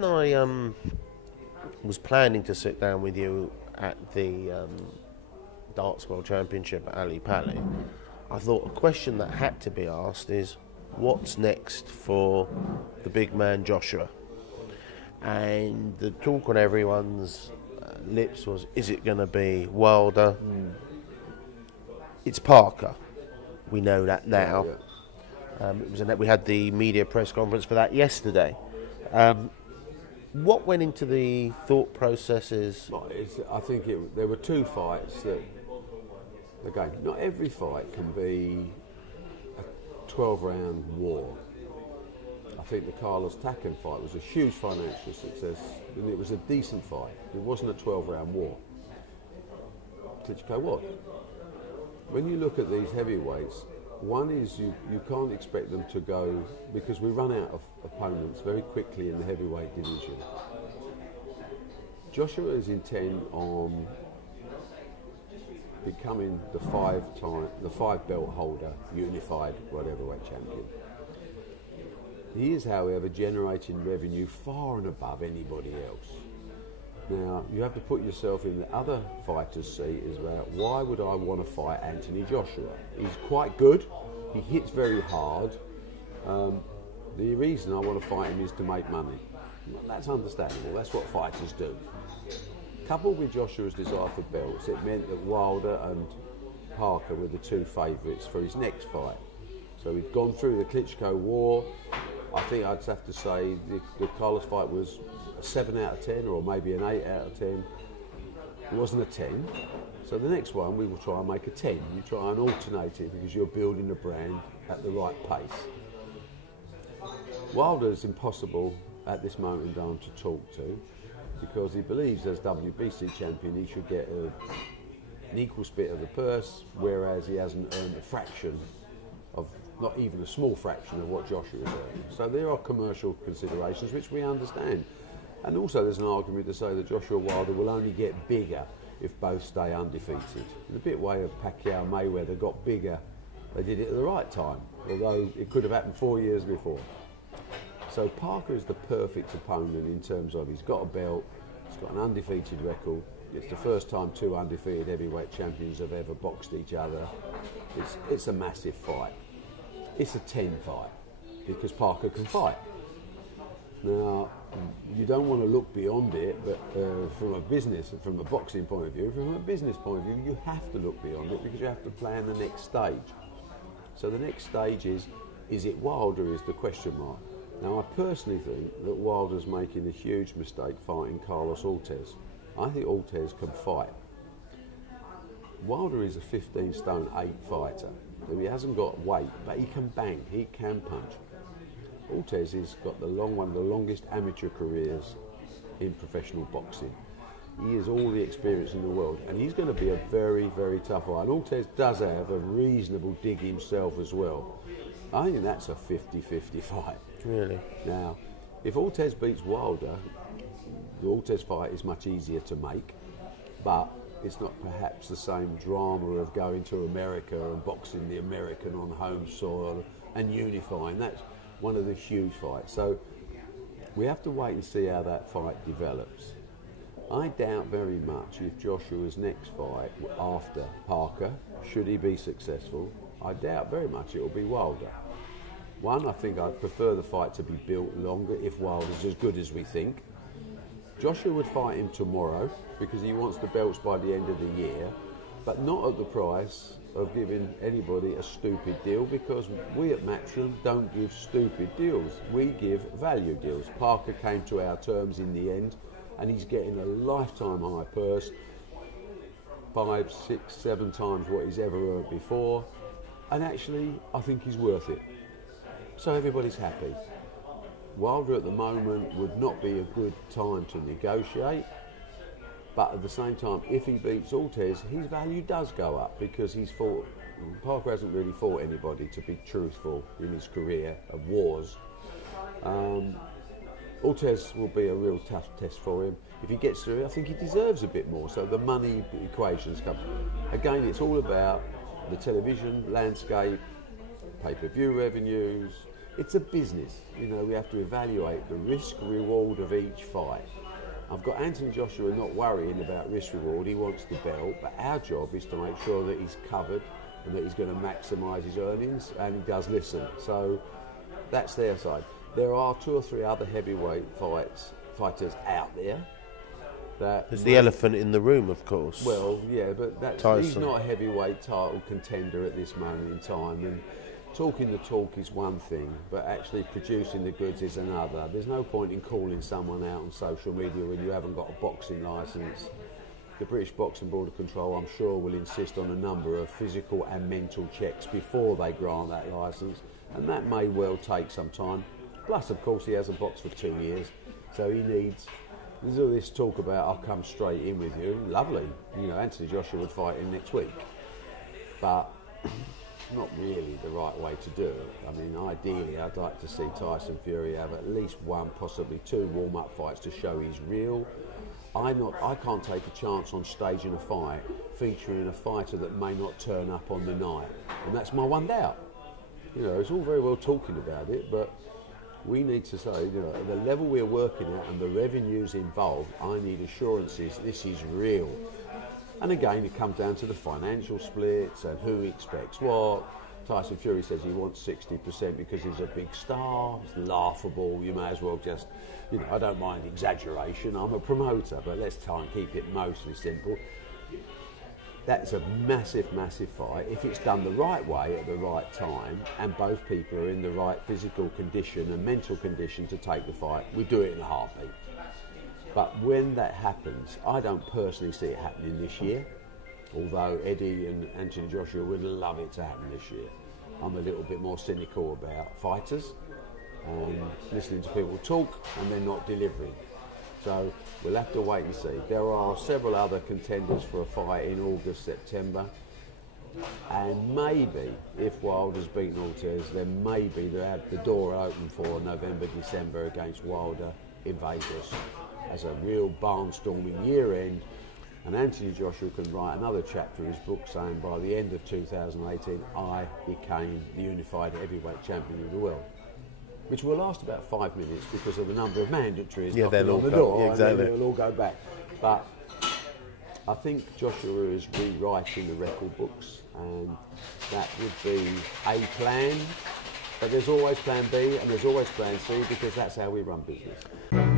when I was planning to sit down with you at the Darts World Championship at Ali Pali, I thought a question that had to be asked is, what's next for the big man Joshua? And the talk on everyone's lips was, is it going to be Wilder? It's Parker. We know that now. We had the media press conference for that yesterday. What went into the thought processes? I think there were two fights that, again, not every fight can be a 12-round war. I think the Carlos Takam fight was a huge financial success, and it was a decent fight. It wasn't a 12-round war. Klitschko was. When you look at these heavyweights, one is you can't expect them to go, because we run out of opponents very quickly in the heavyweight division. Joshua is intent on becoming the five belt holder, unified world heavyweight champion. He is, however, generating revenue far and above anybody else. Now, you have to put yourself in the other fighter's seat as well. Why would I want to fight Anthony Joshua? He's quite good. He hits very hard. The reason I want to fight him is to make money. That's understandable. That's what fighters do. Coupled with Joshua's desire for belts, it meant that Wilder and Parker were the two favourites for his next fight. So we've gone through the Klitschko war. I think I'd have to say the Carlos fight was a 7 out of 10 or maybe an 8 out of 10. It wasn't a 10. So the next one we will try and make a 10. You try and alternate it because you're building a brand at the right pace. Wilder is impossible at this moment in time to talk to because he believes as WBC champion he should get an equal split of the purse, whereas he hasn't earned a fraction of, not even a small fraction of what Joshua is earning. So there are commercial considerations which we understand. And also there's an argument to say that Joshua Wilder will only get bigger if both stay undefeated. In the bit way of Pacquiao Mayweather got bigger, they did it at the right time, although it could have happened 4 years before. So Parker is the perfect opponent in terms of he's got a belt, he's got an undefeated record. It's the first time two undefeated heavyweight champions have ever boxed each other. It's a massive fight. It's a 10 fight because Parker can fight. Now, you don't want to look beyond it, but from a boxing point of view, from a business point of view, you have to look beyond it because you have to plan the next stage. So the next stage is it Wilder is the question mark. Now, I personally think that Wilder's making a huge mistake fighting Carlos Ortiz. I think Ortiz can fight. Wilder is a 15 stone 8 fighter. He hasn't got weight, but he can bang, he can punch. Ortiz has got one of the longest amateur careers in professional boxing. He has all the experience in the world, and he's going to be a very, very tough fight. And Ortiz does have a reasonable dig himself as well. I think that's a 50-50 fight. Really? Now, if Ortiz beats Wilder, the Ortiz fight is much easier to make, but it's not perhaps the same drama of going to America and boxing the American on home soil and unifying. That's one of the huge fights. So we have to wait and see how that fight develops. I doubt very much if Joshua's next fight after Parker, should he be successful, I doubt very much it will be Wilder. One, I think I'd prefer the fight to be built longer if Wilder's as good as we think. Joshua would fight him tomorrow because he wants the belts by the end of the year, but not at the price of giving anybody a stupid deal, because we at Matchroom don't give stupid deals. We give value deals. Parker came to our terms in the end, and he's getting a lifetime high purse, 5, 6, 7 times what he's ever earned before, and actually I think he's worth it. So everybody's happy. Wilder at the moment would not be a good time to negotiate, but at the same time, if he beats Ortiz, his value does go up because Parker hasn't really fought anybody, to be truthful, in his career of wars. Ortiz will be a real tough test for him. If he gets through, I think he deserves a bit more, so the money equations come. Again, it's all about the television landscape, pay-per-view revenues, it's a business. You know, we have to evaluate the risk-reward of each fight. I've got Anthony Joshua not worrying about risk-reward. He wants the belt, but our job is to make sure that he's covered and that he's going to maximise his earnings, and he does listen. So that's their side. There are 2 or 3 other heavyweight fighters out there. There's the elephant in the room, of course. Well, yeah, but he's not a heavyweight title contender at this moment in time. And talking the talk is one thing, but actually producing the goods is another. There's no point in calling someone out on social media when you haven't got a boxing licence. The British Boxing Board of Control, I'm sure, will insist on a number of physical and mental checks before they grant that licence, and that may well take some time. Plus, of course, he hasn't boxed for 2 years, so he needs... There's all this talk about, I'll come straight in with you. Lovely. You know, Anthony Joshua would fight him next week. But not really the right way to do it. I mean, ideally, I'd like to see Tyson Fury have at least 1, possibly 2 warm-up fights to show he's real. I can't take a chance on staging a fight featuring a fighter that may not turn up on the night. And that's my one doubt. You know, it's all very well talking about it, but we need to say, you know, at the level we're working at and the revenues involved, I need assurances this is real. And again, it comes down to the financial splits and who expects what. Tyson Fury says he wants 60% because he's a big star. It's laughable. You may as well just, you know, I don't mind exaggeration. I'm a promoter, but let's try and keep it mostly simple. That's a massive, massive fight. If it's done the right way at the right time and both people are in the right physical condition and mental condition to take the fight, we do it in a heartbeat. But when that happens, I don't personally see it happening this year, although Eddie and Anthony Joshua would love it to happen this year. I'm a little bit more cynical about fighters and listening to people talk and then not delivering. So we'll have to wait and see. There are several other contenders for a fight in August, September. And maybe, if Wilder's beaten Ortiz, then maybe they have the door open for November, December against Wilder in Vegas as a real barnstorming year-end. And Anthony Joshua can write another chapter in his book saying by the end of 2018, I became the unified heavyweight champion of the world. Which will last about 5 minutes because of the number of mandatories knocking on the door, exactly. And then it'll all go back. But I think Joshua is rewriting the record books, and that would be a plan. But there's always plan B and there's always plan C because that's how we run business.